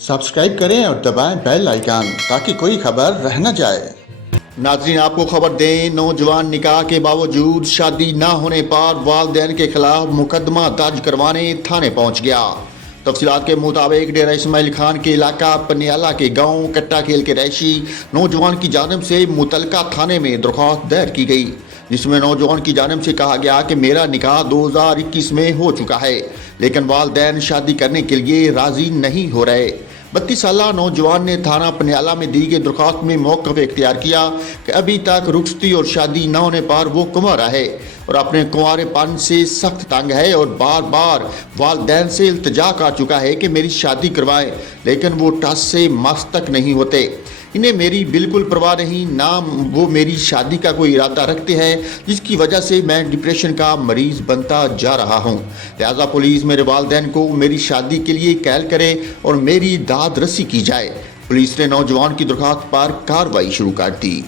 Subscribe करें और दबाएं बेल आइकन ताकि कोई खबर रह न जाए। नाज़रीन, आपको खबर दें, नौजवान निकाह के बावजूद शादी न होने पर वालिदैन के खिलाफ मुकदमा दर्ज करवाने थाने पहुंच गया। तफसीलात के मुताबिक डेरा इस्माइल खान के इलाका पनियाला के गांव कट्टा खेल के रहायशी नौजवान की जानिब से मुतलका थाने में दरख्वास्त दायर की गई, जिसमें नौजवान की जानिब से कहा गया कि मेरा निकाह 2021 में हो चुका है, लेकिन वालिदैन शादी करने के लिए राजी नहीं हो रहे। 32 साल नौजवान ने थाना पनियाला में दी गई दरख्वास्त में मौक़िफ़ इख्तियार किया कि अभी तक रुखसती और शादी न होने पर वो कुंवारा है और अपने कुंवारेपन से सख्त तंग है और बार बार वालिदैन से इल्तिजा कर चुका है कि मेरी शादी करवाएं, लेकिन वो टस से मस तक नहीं होते। इन्हें मेरी बिल्कुल परवाह नहीं, ना वो मेरी शादी का कोई इरादा रखते हैं, जिसकी वजह से मैं डिप्रेशन का मरीज़ बनता जा रहा हूँ। लिहाजा पुलिस मेरे वालिदैन को मेरी शादी के लिए कैल करे और मेरी दाद रसी की जाए। पुलिस ने नौजवान की दरख्वास्त पर कार्रवाई शुरू कर दी।